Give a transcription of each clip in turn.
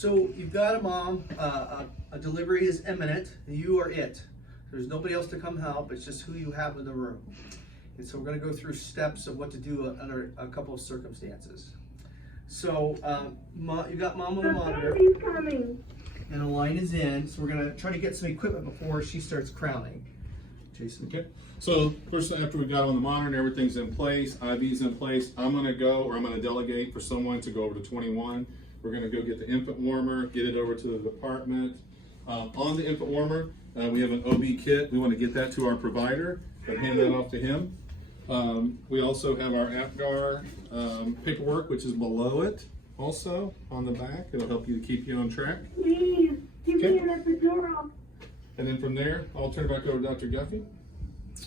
So you've got a mom, a delivery is imminent, you are it. There's nobody else to come help, it's just who you have in the room. And so we're gonna go through steps of what to do under a couple of circumstances. So you've got mom on the monitor, and a line is in, so we're gonna try to get some equipment before she starts crowning. Jason. Okay, so first after we got on the monitor and everything's in place, IV's in place, I'm gonna delegate for someone to go over to 21. We're gonna go get the infant warmer, get it over to the department. On the infant warmer, we have an OB kit. We wanna get that to our provider and hand that off to him. We also have our APGAR paperwork, which is below it also on the back. It'll help you to keep you on track. Please, give me the door off. And then from there, I'll turn it back over to Dr. Guffey.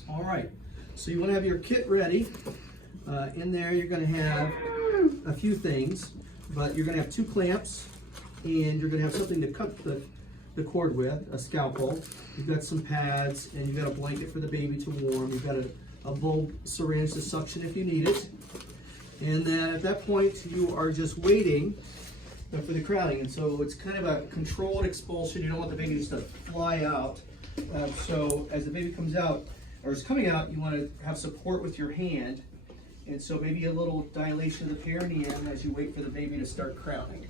All right, so you want to have your kit ready. In there, you're going to have a few things, but you're going to have 2 clamps, and you're going to have something to cut the cord with, a scalpel. You've got some pads, and you've got a blanket for the baby to warm. You've got a bulb syringe to suction if you need it. And then at that point, you are just waiting for the crowning. And so it's kind of a controlled expulsion. You don't want the baby just to fly out. So as the baby comes out, or is coming out, you want to have support with your hand. And so maybe a little dilation of the perineum as you wait for the baby to start crowning.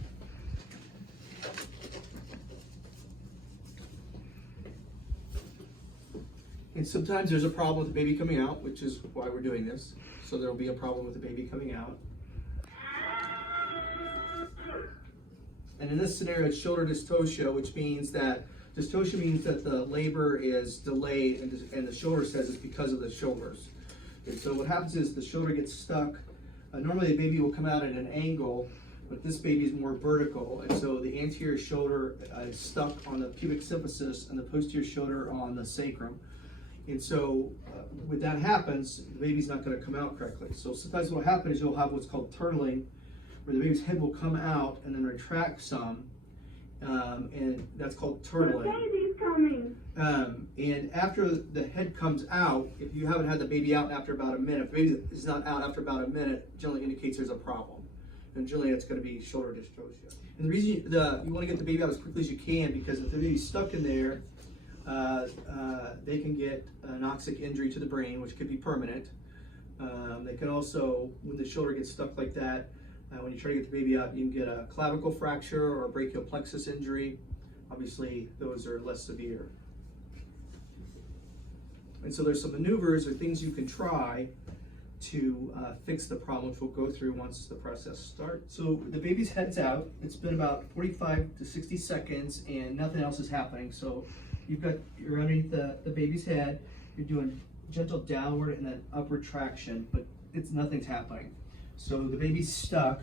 And sometimes there's a problem with the baby coming out, which is why we're doing this. So there will be a problem with the baby coming out. And in this scenario, it's shoulder dystocia, which means that dystocia means that the labor is delayed, and the shoulder says it's because of the shoulders. And so what happens is the shoulder gets stuck. Normally the baby will come out at an angle, but this baby is more vertical, and so the anterior shoulder is stuck on the pubic symphysis and the posterior shoulder on the sacrum. And so when that happens, the baby's not going to come out correctly. So sometimes what will happen is you'll have what's called turtling, where the baby's head will come out and then retract some, and that's called turtling. The baby's coming. And after the head comes out, if you haven't had the baby out after about a minute, if the baby is not out after about a minute, generally indicates there's a problem. And generally it's going to be shoulder dystocia. And the reason you want to get the baby out as quickly as you can, because if the baby's stuck in there, they can get an anoxic injury to the brain, which could be permanent. They can also, when the shoulder gets stuck like that, when you try to get the baby out, you can get a clavicle fracture or a brachial plexus injury. Obviously, those are less severe. And so there's some maneuvers or things you can try to fix the problem, which we'll go through once the process starts. So the baby's head's out. It's been about 45 to 60 seconds and nothing else is happening. So you're underneath the baby's head. You're doing gentle downward and then upward traction, but nothing's happening. So the baby's stuck,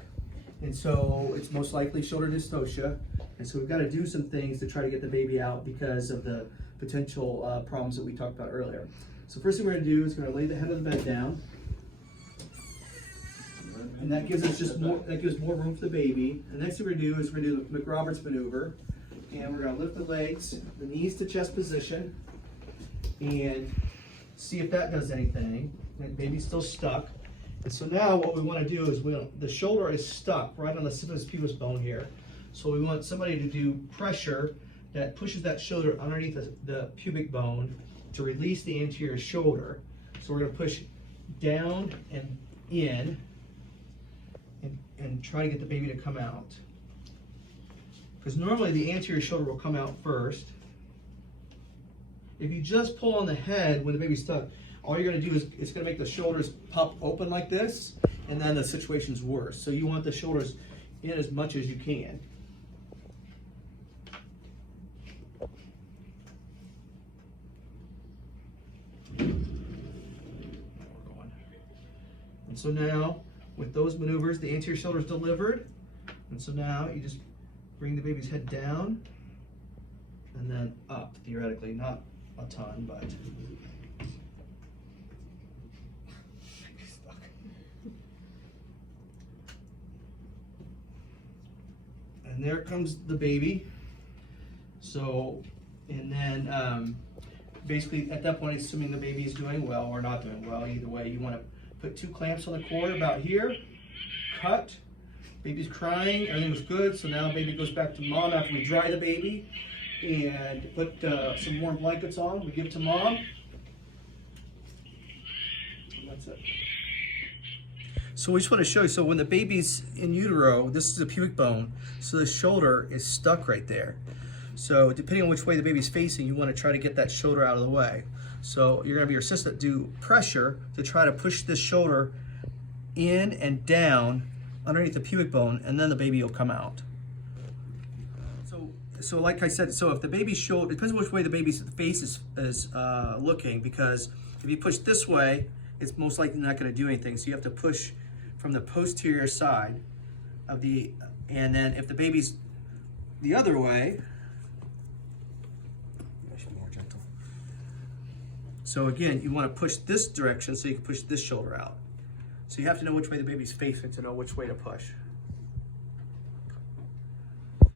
and so it's most likely shoulder dystocia. And so we've got to do some things to try to get the baby out because of the potential problems that we talked about earlier. So first thing we're going to do is going to lay the head of the bed down, and that gives us more room for the baby. The next thing we're going to do is we're going to do the McRoberts maneuver, and we're going to lift the legs, the knees to chest position, and see if that does anything. The baby's still stuck. And so now what we want to do is the shoulder is stuck right on the symphysis pubis bone here. So we want somebody to do pressure that pushes that shoulder underneath the pubic bone to release the anterior shoulder. So we're going to push down and in and try to get the baby to come out. Because normally the anterior shoulder will come out first. If you just pull on the head when the baby's stuck, all you're going to do is it's going to make the shoulders pop open like this, and then the situation's worse. So you want the shoulders in as much as you can. And so now, with those maneuvers, the anterior shoulder is delivered. And so now you just bring the baby's head down and then up, theoretically, not a ton, but. And there comes the baby. So, and then basically at that point, assuming the baby is doing well or not doing well, either way, you want to put 2 clamps on the cord about here, cut, Baby's crying, everything was good, so now baby goes back to mom after we dry the baby and put some warm blankets on. We give it to mom. And that's it. So we just want to show you, so when the baby's in utero, this is a pubic bone, so the shoulder is stuck right there. So depending on which way the baby's facing, you want to try to get that shoulder out of the way. So you're going to have your assistant do pressure to try to push this shoulder in and down underneath the pubic bone, and then the baby will come out. So like I said, so if the baby's shoulder, it depends on which way the baby's face is looking, because if you push this way, it's most likely not going to do anything. So you have to push from the posterior side of the, and then if the baby's the other way, I should be more gentle. So again, you want to push this direction so you can push this shoulder out. So you have to know which way the baby's facing to know which way to push.